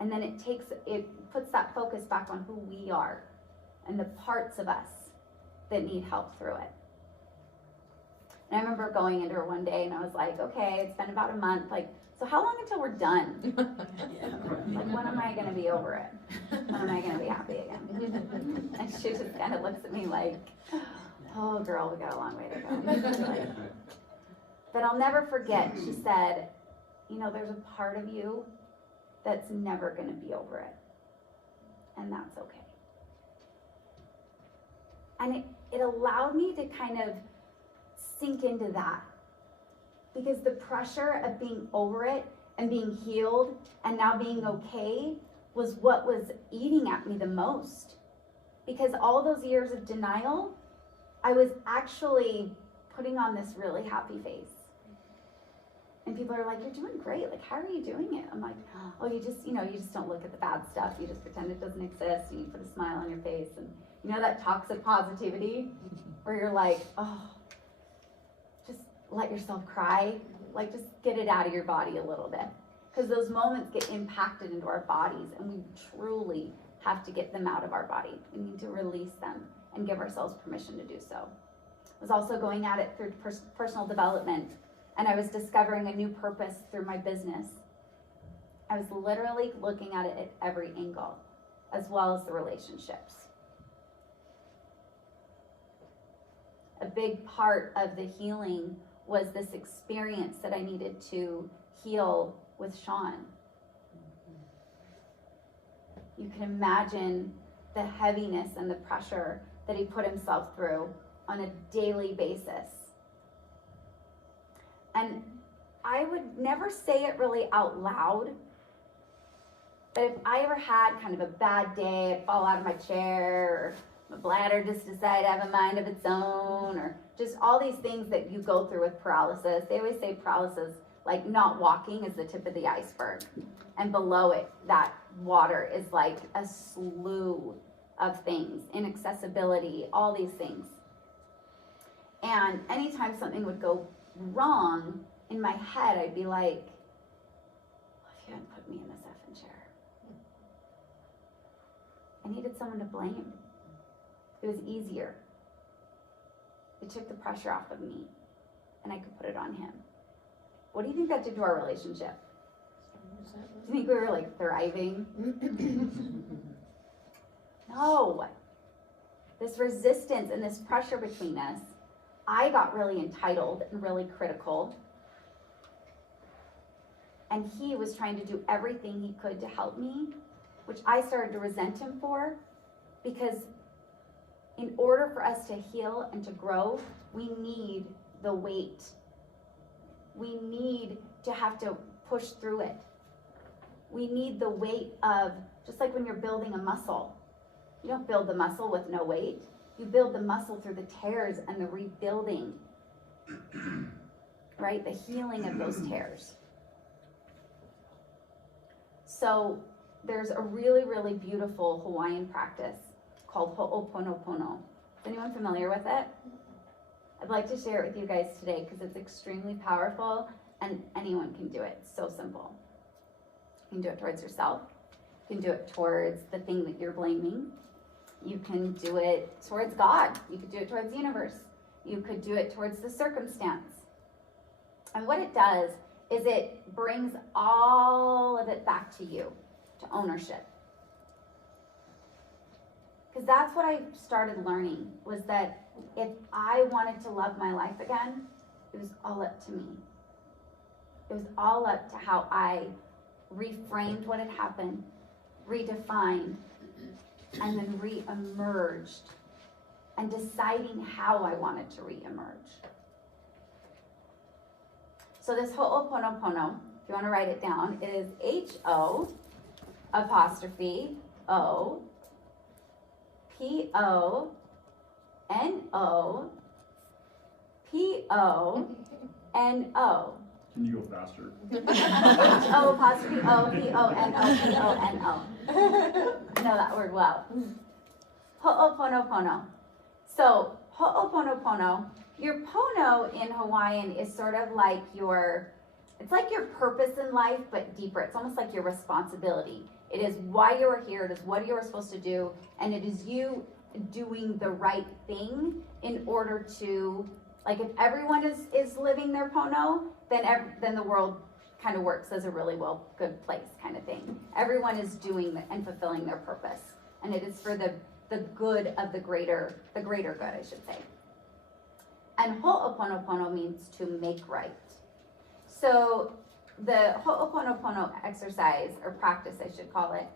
And then it puts that focus back on who we are and the parts of us that need help through it. And I remember going into her one day and I was like, okay, it's been about a month. Like, so how long until we're done? Like, when am I gonna be over it? When am I gonna be happy again? And she just kind of looks at me like, oh girl, we got a long way to go. Like, but I'll never forget, she said, you know, there's a part of you that's never gonna be over it. And that's okay. And it allowed me to kind of sink into that. Because the pressure of being over it and being healed and now being okay was what was eating at me the most. Because all those years of denial, I was actually putting on this really happy face. And people are like, you're doing great. Like, how are you doing it? I'm like, oh, you just don't look at the bad stuff. You just pretend it doesn't exist and you put a smile on your face. And you know that toxic positivity where you're like, oh, just let yourself cry. Like, just get it out of your body a little bit. Because those moments get impacted into our bodies and we truly have to get them out of our body. We need to release them and give ourselves permission to do so. I was also going at it through personal development, and I was discovering a new purpose through my business. I was literally looking at it at every angle, as well as the relationships. A big part of the healing was this experience that I needed to heal with Sean. You can imagine the heaviness and the pressure that he put himself through on a daily basis. And I would never say it really out loud, but if I ever had kind of a bad day, I'd fall out of my chair, or my bladder just decide to have a mind of its own, or just all these things that you go through with paralysis. They always say paralysis, like not walking, is the tip of the iceberg. And below it, that water is like a slew of things, inaccessibility, all these things. And anytime something would go wrong, in my head, I'd be like, well, if you hadn't put me in this effing chair. I needed someone to blame. It was easier. It took the pressure off of me, and I could put it on him. What do you think that did to our relationship? Do you think we were like thriving? No. This resistance and this pressure between us, I got really entitled and really critical. And he was trying to do everything he could to help me, which I started to resent him for, because in order for us to heal and to grow, we need the weight. We need to have to push through it. We need the weight of, just like when you're building a muscle. You don't build the muscle with no weight. You build the muscle through the tears and the rebuilding, right? The healing of those tears. So there's a really, really beautiful Hawaiian practice called Ho'oponopono. Is anyone familiar with it? I'd like to share it with you guys today because it's extremely powerful and anyone can do it. It's so simple. You can do it towards yourself. You can do it towards the thing that you're blaming. You can do it towards God. You could do it towards the universe. You could do it towards the circumstance. And what it does is it brings all of it back to you, to ownership. Because that's what I started learning, was that if I wanted to love my life again, it was all up to me. It was all up to how I reframed what had happened, redefined, and then re-emerged, and deciding how I wanted to re-emerge. So this Ho'oponopono, if you want to write it down, it is H-O apostrophe O P-O-N-O P-O-N-O. Can you go faster? H-O apostrophe O, P-O-N-O, P-O-N-O. I know that word well. Ho'oponopono. So, ho'oponopono, your pono in Hawaiian is sort of like it's like your purpose in life, but deeper. It's almost like your responsibility. It is why you are here, it is what you are supposed to do, and it is you doing the right thing in order to, like, if everyone is living their pono, then the world kind of works as a really good place kind of thing. Everyone is doing and fulfilling their purpose, and it is for the good of the greater good, I should say. And ho'oponopono means to make right. So the ho'oponopono exercise, or practice I should call it,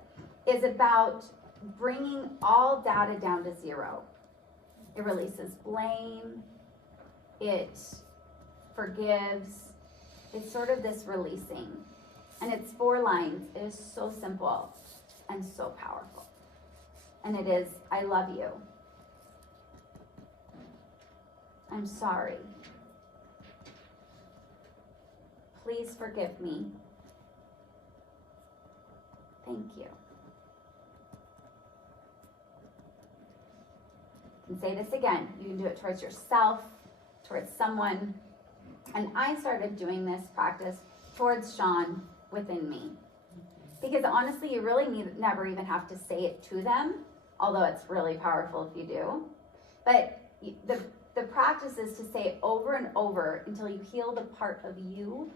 is about bringing all data down to zero. It releases blame, it forgives, it's sort of this releasing. And it's 4 lines. It is so simple and so powerful. And it is, I love you. I'm sorry. Please forgive me. Thank you. You can say this again. You can do it towards yourself, towards someone. And I started doing this practice towards Sean within me. Because honestly, you really never even have to say it to them, although it's really powerful if you do. But the practice is to say it over and over until you heal the part of you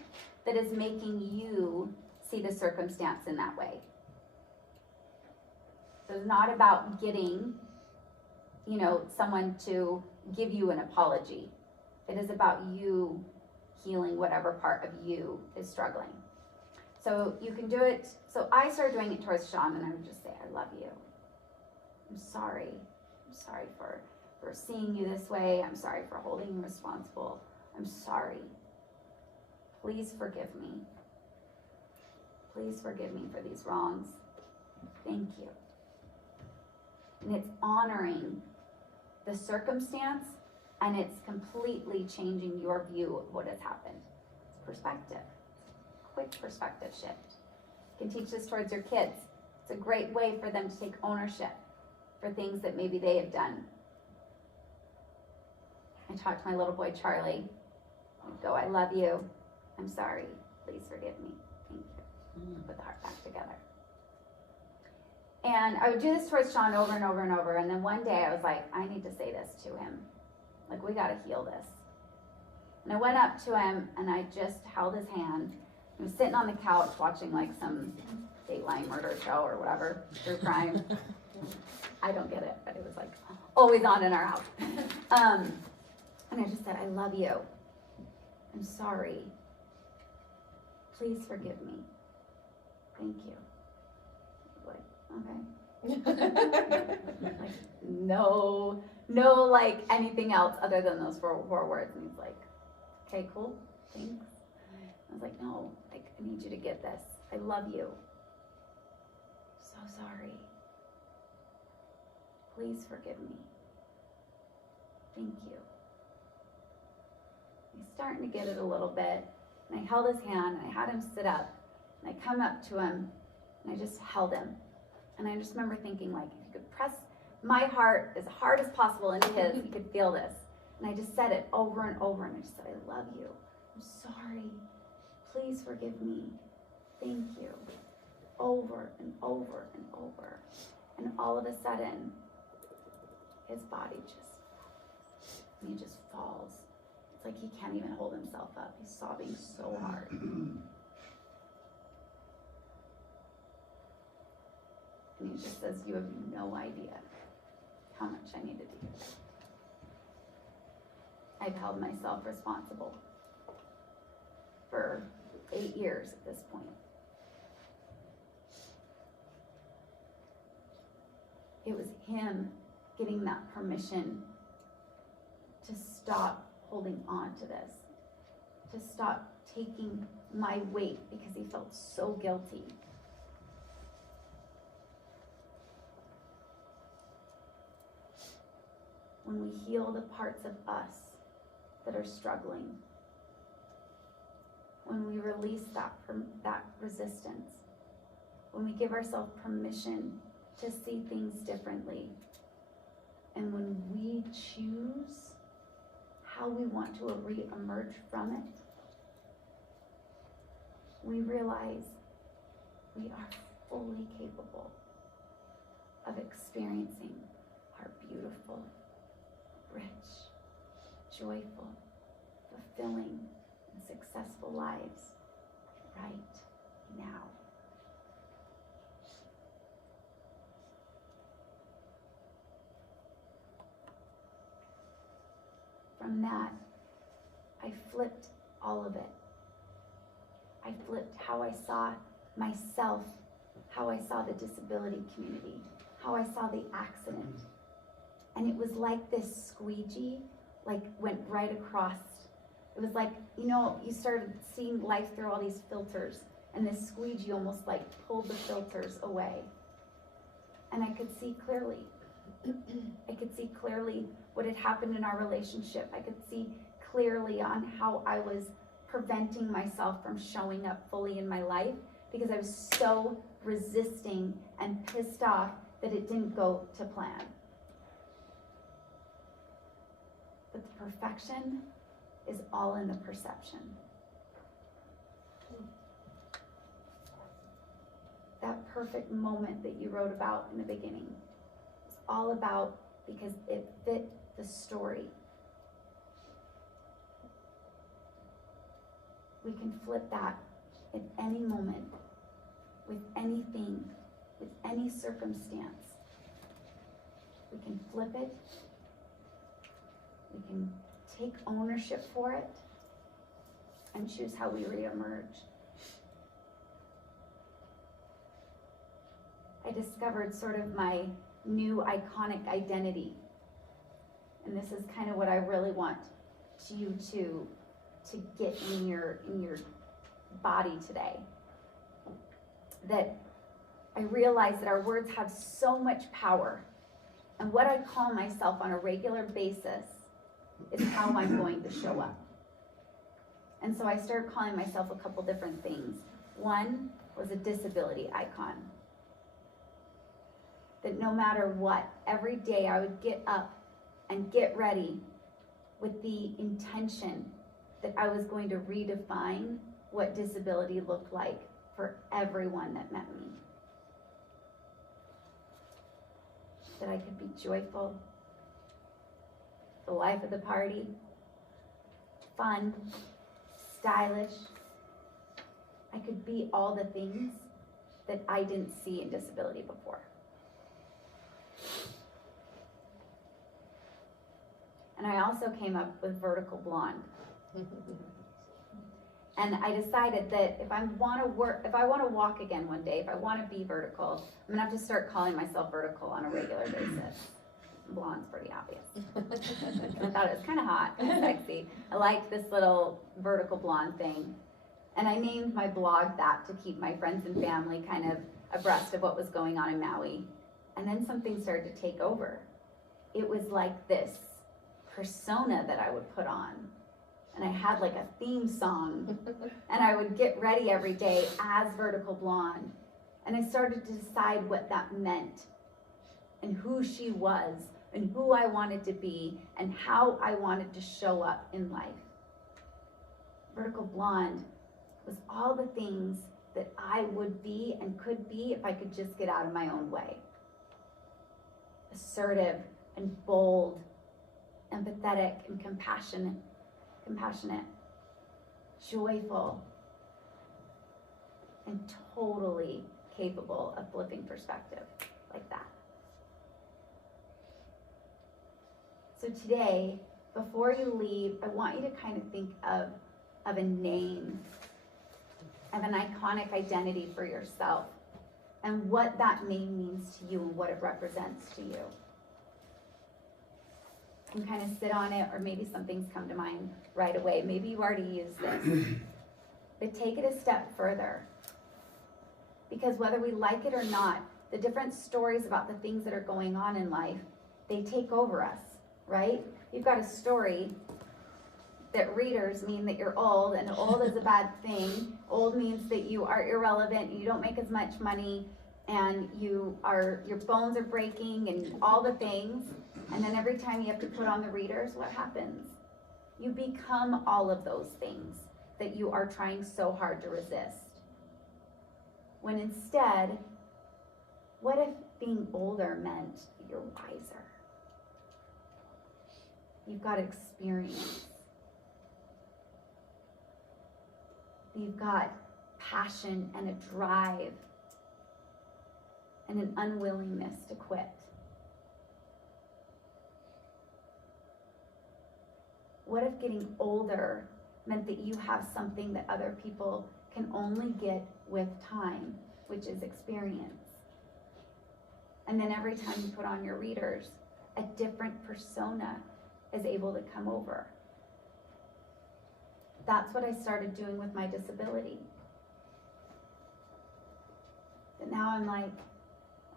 that is making you see the circumstance in that way. So it's not about getting, someone to give you an apology. It is about you healing whatever part of you is struggling. So you can do it. So I started doing it towards Sean, and I would just say, I love you. I'm sorry. I'm sorry for seeing you this way. I'm sorry for holding you responsible. I'm sorry. Please forgive me. Please forgive me for these wrongs. Thank you. And it's honoring the circumstance, and it's completely changing your view of what has happened. Perspective. Quick perspective shift. You can teach this towards your kids. It's a great way for them to take ownership for things that maybe they have done. I talked to my little boy, Charlie. I'd go, I love you. I'm sorry. Please forgive me. Thank you. Put the heart back together. And I would do this towards Sean over and over and over. And then one day I was like, I need to say this to him. Like, we got to heal this. And I went up to him and I just held his hand. He was sitting on the couch watching like some Dateline murder show or whatever, true crime. I don't get it, but it was like always on in our house. And I just said, I love you. I'm sorry. Please forgive me. Thank you. Like, okay. Like, no, like anything else other than those four words. And he's like, okay, cool, thanks. I was like, no, like, I need you to get this. I love you. So sorry. Please forgive me. Thank you. He's starting to get it a little bit. And I held his hand and I had him sit up. And I come up to him and I just held him. And I just remember thinking, like, if you could press my heart as hard as possible into his, you could feel this. And I just said it over and over, and I just said, I love you. I'm sorry. Please forgive me. Thank you. Over and over and over. And all of a sudden, his body he just falls. It's like he can't even hold himself up. He's sobbing so hard. And he just says, you have no idea how much I needed to hear that. I've held myself responsible for 8 years at this point. It was him getting that permission to stop holding on to this, to stop taking my weight because he felt so guilty. When we heal the parts of us that are struggling. When we release that resistance, when we give ourselves permission to see things differently, and when we choose how we want to re-emerge from it, we realize we are fully capable of experiencing our beautiful, rich, joyful, fulfilling, and successful lives right now. From that, I flipped all of it. I flipped how I saw myself, how I saw the disability community, how I saw the accident. And it was like this squeegee, went right across. It was like, you started seeing life through all these filters, and this squeegee almost pulled the filters away. And I could see clearly. I could see clearly what had happened in our relationship. I could see clearly on how I was preventing myself from showing up fully in my life because I was so resisting and pissed off that it didn't go to plan. But the perfection is all in the perception. That perfect moment that you wrote about in the beginning is all about because it fit the story. We can flip that at any moment, with anything, with any circumstance. We can flip it. We can take ownership for it and choose how we reemerge. I discovered sort of my new iconic identity. And this is kind of what I really want you to get in your body today. That I realize that our words have so much power. And what I call myself on a regular basis is how I'm going to show up. And so I started calling myself a couple different things. One was a disability icon. That no matter what, every day I would get up and get ready with the intention that I was going to redefine what disability looked like for everyone that met me. That I could be joyful, the life of the party, fun, stylish. I could be all the things that I didn't see in disability before. And I also came up with vertical blonde. And I decided that if I want to walk again one day, if I want to be vertical, I'm gonna have to start calling myself vertical on a regular basis. Blonde's pretty obvious. I thought it was kind of hot and sexy. I liked this little vertical blonde thing. And I named my blog that to keep my friends and family kind of abreast of what was going on in Maui. And then something started to take over. It was like this persona that I would put on. And I had like a theme song. And I would get ready every day as Vertical Blonde. And I started to decide what that meant. And who she was. And who I wanted to be. And how I wanted to show up in life. Vertical Blonde was all the things that I would be and could be if I could just get out of my own way. Assertive and bold, empathetic and compassionate, joyful, and totally capable of flipping perspective like that. So today, before you leave, I want you to kind of think of a name, of an iconic identity for yourself, and what that name means to you and what it represents to you. And kind of sit on it, or maybe something's come to mind right away. Maybe you already used this. But take it a step further. Because whether we like it or not, the different stories about the things that are going on in life, they take over us, right? You've got a story that readers mean that you're old, and old is a bad thing. Old means that you are irrelevant, you don't make as much money, and your bones are breaking and all the things. And then every time you have to put on the readers, what happens? You become all of those things that you are trying so hard to resist. When instead, what if being older meant you're wiser? You've got experience. You've got passion and a drive and an unwillingness to quit. What if getting older meant that you have something that other people can only get with time, which is experience? And then every time you put on your readers, a different persona is able to come over. That's what I started doing with my disability. But now I'm like,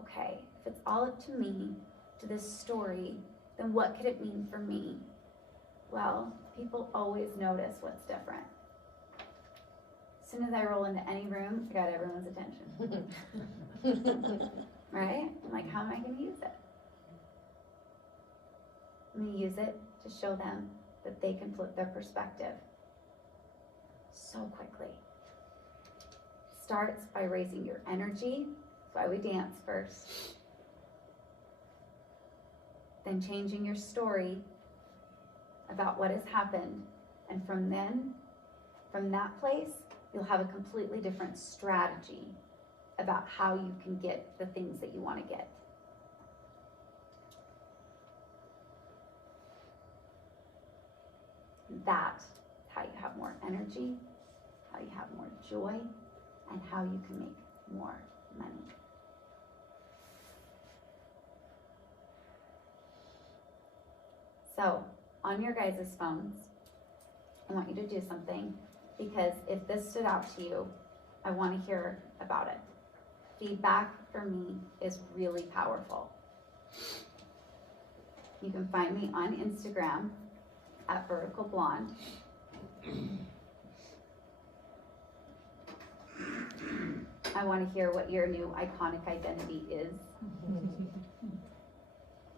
okay, if it's all up to me, to this story, then what could it mean for me? Well, people always notice what's different. As soon as I roll into any room, I got everyone's attention. Right? I'm like, how am I going to use it? I'm going to use it to show them that they can flip their perspective so quickly. Starts by raising your energy. That's why we dance first. Then changing your story about what has happened. And from that place, you'll have a completely different strategy about how you can get the things that you want to get. That's how you have more energy, how you have more joy, and how you can make more money. So, on your guys' phones, I want you to do something, because if this stood out to you, I want to hear about it. Feedback for me is really powerful. You can find me on Instagram at Vertical Blonde. I want to hear what your new iconic identity is.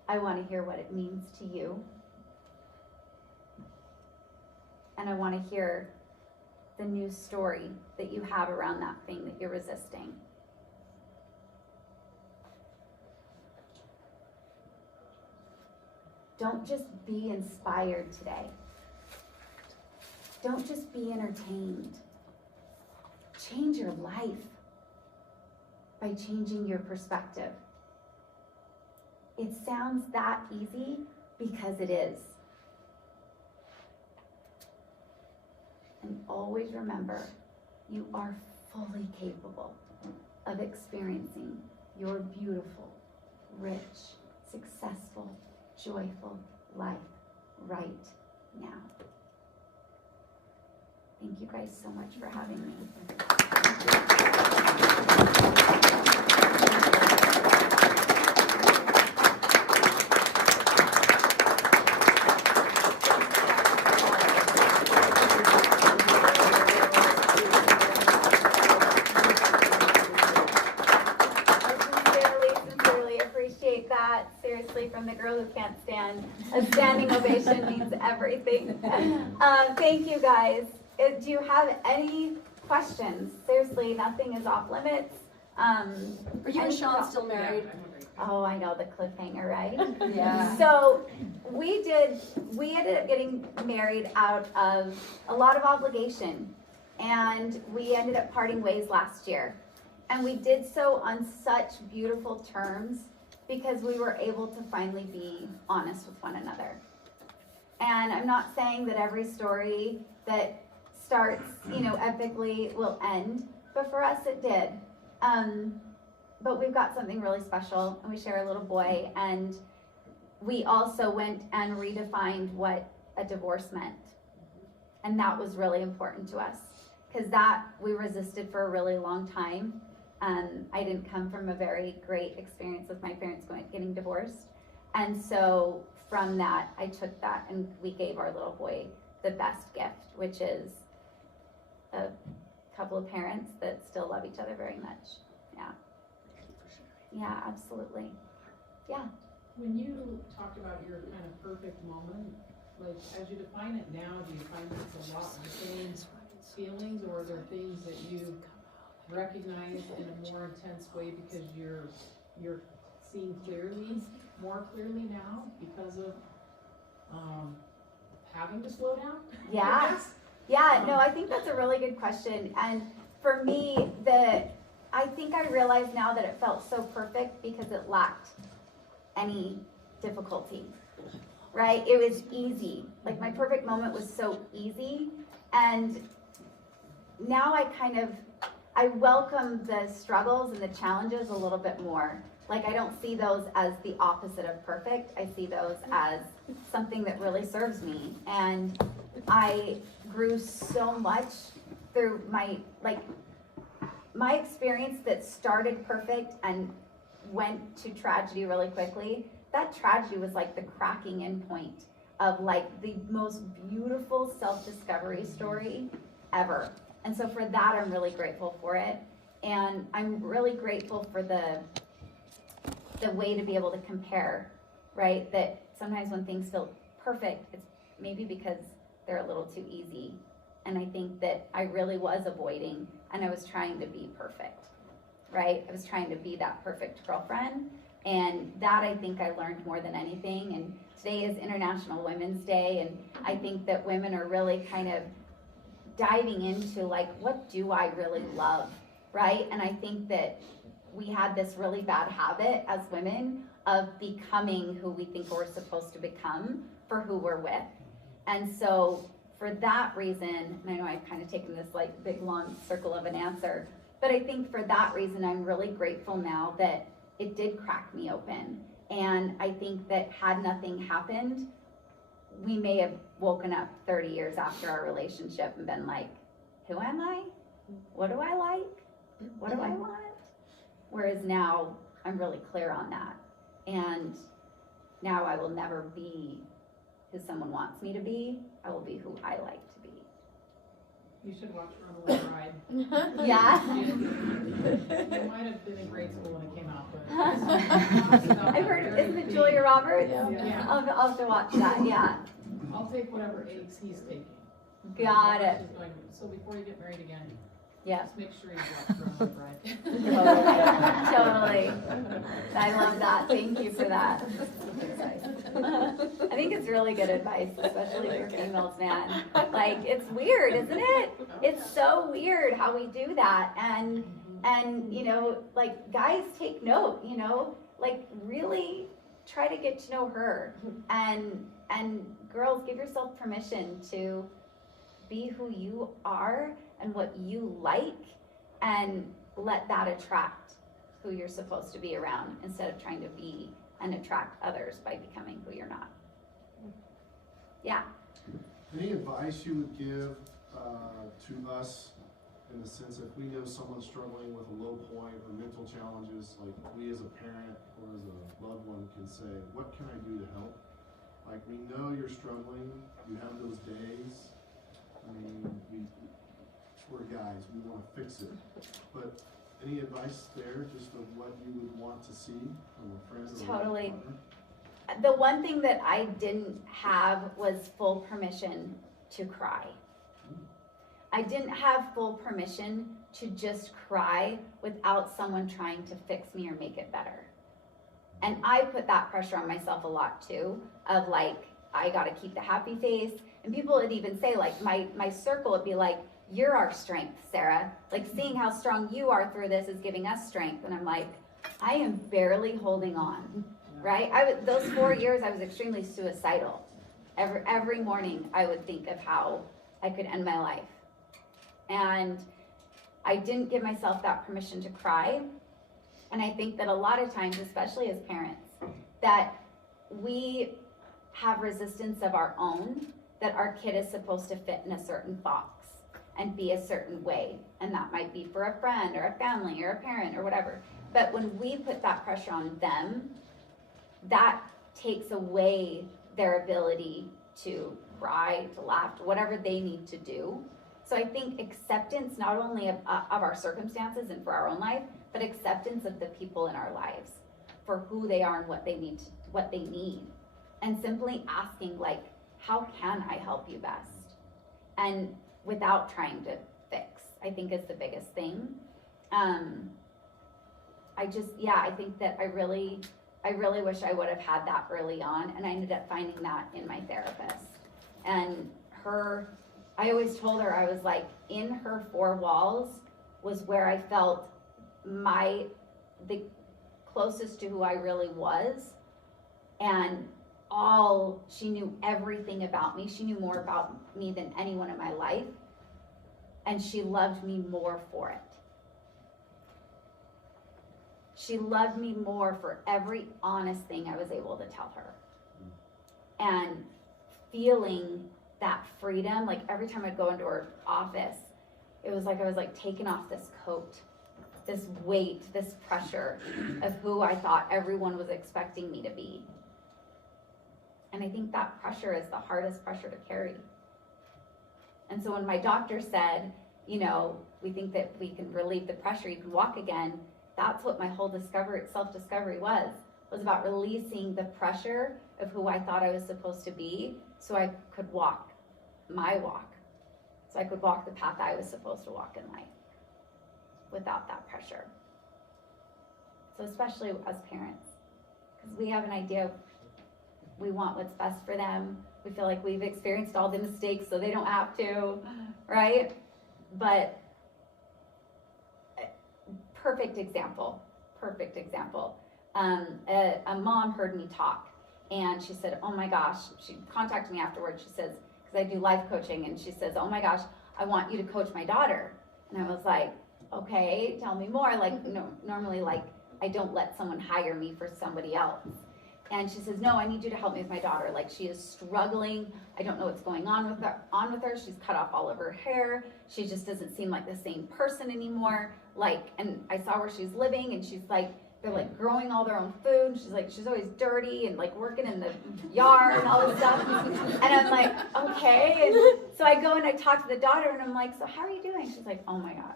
I want to hear what it means to you. And I want to hear the new story that you have around that thing that you're resisting. Don't just be inspired today. Don't just be entertained. Change your life by changing your perspective. It sounds that easy because it is. And always remember, you are fully capable of experiencing your beautiful, rich, successful, joyful life right now. Thank you guys so much for having me. From the girl who can't stand. A standing ovation means everything. Thank you guys. Do you have any questions? Seriously, nothing is off limits. Are you and Sean still married? Oh, I know, the cliffhanger, right? Yeah. So we ended up getting married out of a lot of obligation, and we ended up parting ways last year. And we did so on such beautiful terms, because we were able to finally be honest with one another. And I'm not saying that every story that starts, epically will end, but for us it did. But we've got something really special, and we share a little boy, and we also went and redefined what a divorce meant. And that was really important to us, because that we resisted for a really long time. I didn't come from a very great experience with my parents getting divorced. And so from that, I took that, and we gave our little boy the best gift, which is a couple of parents that still love each other very much. Yeah, absolutely. When you talked about your kind of perfect moment, like as you define it now, do you find that it's a lot of the same feelings, or are there things that you recognize in a more intense way because you're seeing more clearly now because of having to slow down? Yeah. I guess? Yeah, no, I think that's a really good question. And for me, I think I realize now that it felt so perfect because it lacked any difficulty, right? It was easy. Like my perfect moment was so easy. And now I welcome the struggles and the challenges a little bit more. Like I don't see those as the opposite of perfect. I see those as something that really serves me. And I grew so much through my experience that started perfect and went to tragedy really quickly. That tragedy was like the cracking in point of like the most beautiful self-discovery story ever. And so for that, I'm really grateful for it. And I'm really grateful for the way to be able to compare, right? That sometimes when things feel perfect, it's maybe because they're a little too easy. And I think that I really was avoiding and I was trying to be perfect, right? I was trying to be that perfect girlfriend. And that I think I learned more than anything. And today is International Women's Day. And I think that women are really kind of diving into like, what do I really love, right? And I think that we had this really bad habit as women of becoming who we think we're supposed to become for who we're with. And so for that reason, and I know I've kind of taken this like big long circle of an answer, but I think for that reason, I'm really grateful now that it did crack me open. And I think that had nothing happened, we may have woken up 30 years after our relationship and been like, who am I? What do I like? What do I want? Whereas now I'm really clear on that. And now I will never be who someone wants me to be. I will be who I like to be. You should watch Runaway Bride. Yeah. It might have been in grade school when it came out, but. I've heard, isn't it Julia Roberts? Yeah. I'll have to watch that, yeah. I'll take whatever eggs he's taking. Got it. So before you get married again, Yeah. just make sure you watch Runaway Bride. Totally. I love that. Thank you for that. I think it's really good advice, especially for females, man. Like, it's weird, isn't it? It's so weird how we do that. And you know, like, guys, take note, you know, like, really try to get to know her. And girls, give yourself permission to be who you are and what you like, and let that attract who you're supposed to be around instead of trying to be and attract others by becoming who you're not. Yeah. Any advice you would give to us in the sense if we know someone's struggling with a low point or mental challenges, like we as a parent or as a loved one can say, what can I do to help? Like, we know you're struggling, you have those days. I mean, we're guys, we want to fix it. But any advice there, just of what you would want to see from a friend or Totally. a partner? The one thing that I didn't have was full permission to cry. I didn't have full permission to just cry without someone trying to fix me or make it better. And I put that pressure on myself a lot too, of like, I gotta keep the happy face. And people would even say, like, my circle would be like, you're our strength, Sarah. Like, seeing how strong you are through this is giving us strength. And I'm like, I am barely holding on, right? Those 4 years, I was extremely suicidal. Every morning, I would think of how I could end my life. And I didn't give myself that permission to cry. And I think that a lot of times, especially as parents, that we have resistance of our own, that our kid is supposed to fit in a certain box and be a certain way. And that might be for a friend or a family or a parent or whatever. But when we put that pressure on them, that takes away their ability to cry, to laugh, to whatever they need to do. So I think acceptance not only of our circumstances and for our own life, but acceptance of the people in our lives for who they are and what they need. And simply asking, like, how can I help you best? And without trying to fix, I think is the biggest thing. I think that I really wish I would have had that early on, and I ended up finding that in my therapist. And I always told her, I was like, in her four walls was where I felt the closest to who I really was. And she knew everything about me. She knew more about me than anyone in my life. And she loved me more for it. She loved me more for every honest thing I was able to tell her. And feeling that freedom, like every time I'd go into her office, it was like I was like taking off this coat, this weight, this pressure of who I thought everyone was expecting me to be. And I think that pressure is the hardest pressure to carry. And so when my doctor said, we think that we can relieve the pressure, you can walk again, that's what my whole self-discovery was about releasing the pressure of who I thought I was supposed to be so I could walk my walk. So I could walk the path I was supposed to walk in life without that pressure. So especially as parents, because we have an idea, we want what's best for them. We feel like we've experienced all the mistakes so they don't have to, right? But perfect example. A mom heard me talk, and she said, oh my gosh, she contacted me afterwards. She says, because I do life coaching, and she says, oh my gosh, I want you to coach my daughter. And I was like, okay, tell me more. Like, normally, like, I don't let someone hire me for somebody else. And she says, no, I need you to help me with my daughter. Like, she is struggling. I don't know what's going on with her. She's cut off all of her hair. She just doesn't seem like the same person anymore. Like, and I saw where she's living, and she's like, they're like growing all their own food. She's like, she's always dirty and like working in the yard and all this stuff. And I'm like, okay. And so I go and I talk to the daughter, and I'm like, so how are you doing? She's like, oh my God,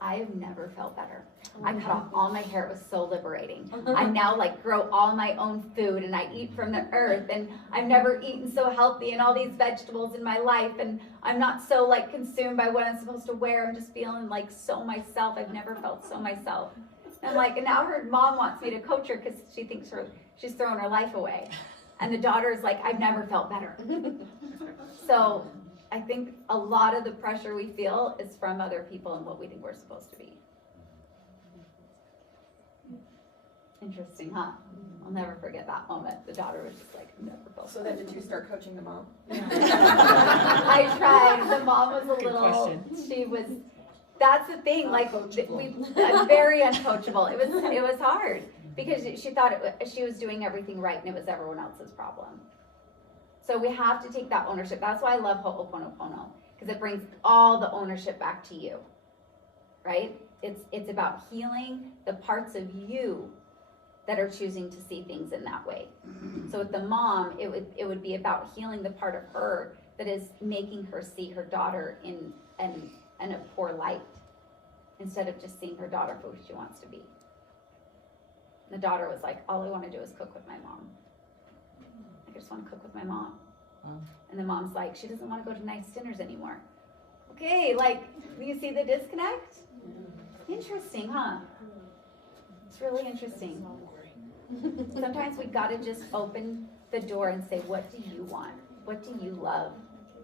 I have never felt better. I cut off all my hair. It was so liberating. I now like grow all my own food, and I eat from the earth, and I've never eaten so healthy and all these vegetables in my life, and I'm not so like consumed by what I'm supposed to wear. I'm just feeling like so myself. I've never felt so myself. And I'm like, and now her mom wants me to coach her because she thinks she's throwing her life away. And the daughter is like, I've never felt better. So I think a lot of the pressure we feel is from other people and what we think we're supposed to be. Interesting, huh? I'll never forget that moment. The daughter was just like, never felt So then did you start coaching the mom? I tried. The mom was a little, she was, that's the thing, like, very uncoachable. It was hard because she thought she was doing everything right and it was everyone else's problem. So we have to take that ownership. That's why I love Ho'oponopono, because it brings all the ownership back to you, right? It's about healing the parts of you that are choosing to see things in that way. So with the mom, it would be about healing the part of her that is making her see her daughter in a poor light, instead of just seeing her daughter for who she wants to be. And the daughter was like, all I want to do is cook with my mom. I just want to cook with my mom. Wow. And the mom's like, she doesn't want to go to nice dinners anymore. Okay, like, you see the disconnect? Interesting, huh? It's really interesting. Sometimes we got to just open the door and say, what do you want? What do you love?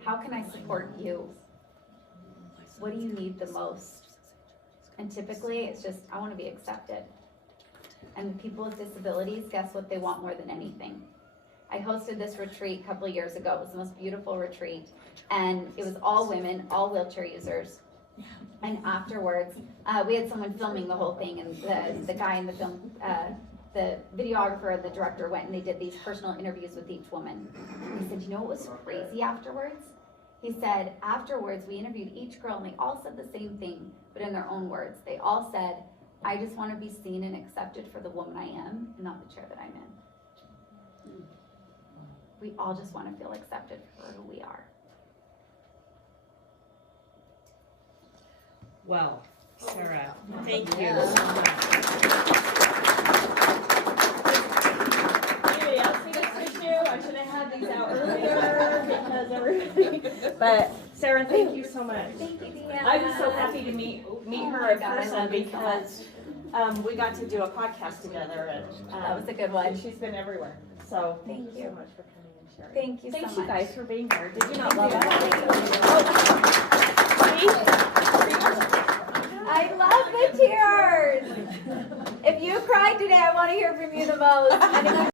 How can I support you? What do you need the most? And typically it's just, I want to be accepted. And people with disabilities, guess what they want more than anything? I hosted this retreat a couple of years ago. It was the most beautiful retreat. And it was all women, all wheelchair users. And afterwards, we had someone filming the whole thing, and the guy in the film, the videographer and the director went and they did these personal interviews with each woman. He said, you know what was crazy afterwards? He said, afterwards, we interviewed each girl, and they all said the same thing, but in their own words. They all said, I just want to be seen and accepted for the woman I am, and not the chair that I'm in. we all just want to feel accepted for who we are. Well, Sarah, thank you Yeah. so much. Anybody else need a tissue? I should have had these out earlier because everybody, but Sarah, thank you so much. Thank you, Deanna. I'm so happy to meet her in person because we got to do a podcast together and That was a good and one. she's been everywhere. So Thank so you. much for coming and sharing. Thank you so Thanks much. you guys for being here. Did you not Thank love you. it? I love the tears. If you cried today, I want to hear from you the most.